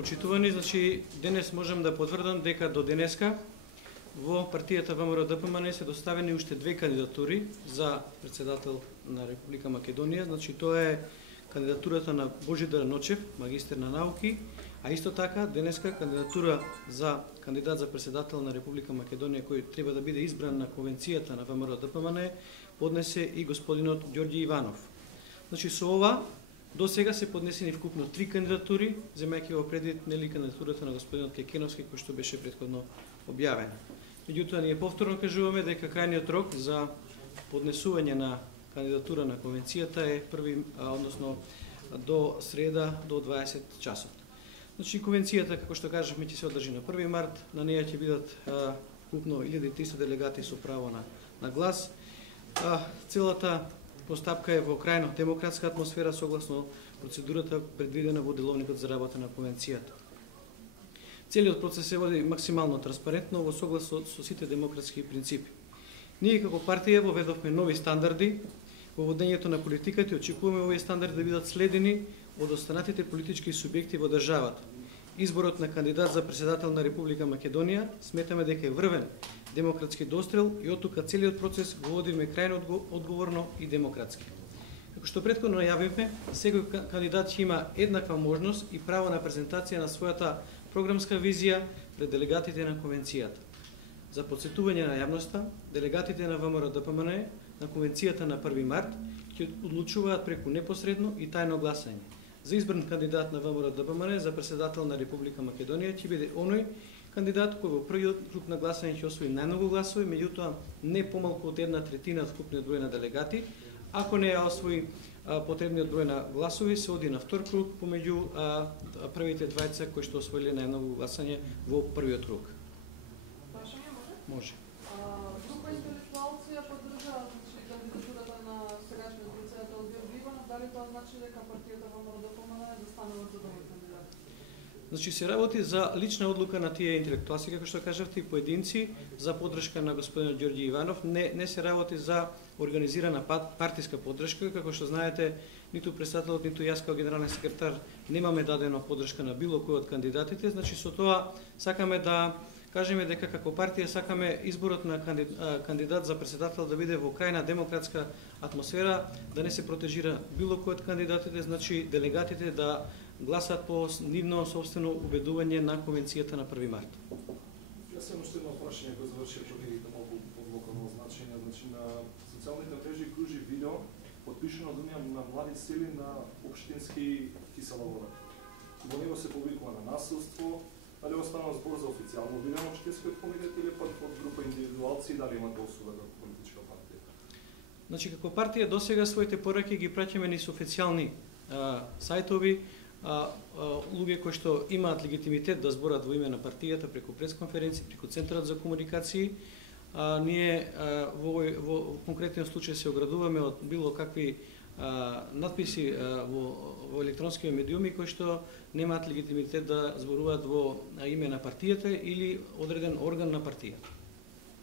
Почитувани, значи денес можам да потврдам дека до денеска во партијата ВМРО-ДПМН се доставени уште две кандидатури за председател на Република Македонија. Значи тоа е кандидатурата на Божидар Ночев, магистер на науки, а исто така денеска кандидатура за кандидат за председател на Република Македонија кој треба да биде избран на конвенцијата на ВМРО-ДПМН поднесе и господинот Ѓорѓи Иванов. Значи со ова до сега се поднесени вкупно 3 кандидатури, земајќи во предвид нели кандидатурата на господинот Кекеновски кој што беше претходно објавена. Меѓутоа ние повторно кажуваме дека крајниот рок за поднесување на кандидатура на конвенцијата е односно до среда до 20 часот. Значи конвенцијата, како што кажавме, ќе се одржи на 1 март, на неја ќе бидат вкупно 1300 делегати со право на глас. Целата постапка е во крајно демократска атмосфера согласно процедурата предвидена во деловникот за работа на конвенцијата. Целиот процес се води максимално транспарентно во согласно со сите демократски принципи. Ние како партија воведовме нови стандарди во водењето на политиката и очекуваме овие стандарди да бидат следени од останатите политички субјекти во државата. Изборот на кандидат за председател на Република Македонија сметаме дека е врвен демократски дострел и оттука целиот процес го водиме крајно одговорно и демократски. Како што претходно најавивме, секој кандидат ќе има еднаква можност и право на презентација на својата програмска визија пред делегатите на конвенцијата. За потсетување на јавноста, делегатите на ВМРО-ДПМН на конвенцијата на 1 март ќе одлучуваат преку непосредно и тајно гласање. За избран кандидат на ВМРО-ДПМН за председател на Република Македонија ќе биде оној кандидат кој во првиот круг на гласање ќе освои најмногу гласови, меѓутоа не помалку од 1/3 од вкупниот број на делегати. Ако не ја освои потребниот број на гласови, се оди на втор круг помеѓу првите двајца кои што освоиле најмногу гласање во првиот круг. Може. Група интелектуалци ја поддржа кандидатурата на сегашниот председател Ѓорѓи Иванов, дали тоа значи дека партијата ВМРО-ДПМН е застанала за други кандидати? Значи се работи за лична одлука на тие интелектуалци, како што кажавте, и поединци за поддршка на господинот Ѓорѓи Иванов. Не се работи за организирана партиска поддршка, како што знаете, ниту председателот, ниту јас како генерален секретар немаме дадена поддршка на било кој од кандидатите. Значи со тоа сакаме да кажеме дека како партија сакаме изборот на кандидат за председател да биде во крајна демократска атмосфера, да не се протежира било кој од кандидатите, значи делегатите да гласат по нивно собствено убедување на конвенцијата на 1 март. Јас имам уште едно прашање кој заврши колегите малку под локално значење. Значи на социјалните мрежи кружи видео потпишано од Унија на млади сили на општински Киселоводак. Во него се повикува на насилство. Дали останал збор за официјално видео на општинскиот комитет или пак од група индивидуалци, дали имате осуда како политичка партија? Значи како партија досега своите пораки ги праќаме низ официјални сајтови, луѓе кои што имаат легитимитет да зборат во име на партијата преку пресконференции, преку Центарот за комуникации. Ние во конкретниот случај се оградуваме од било какви надписи во електронски медиуми кои што немаат легитимитет да зборуваат во име на партијата или одреден орган на партијата.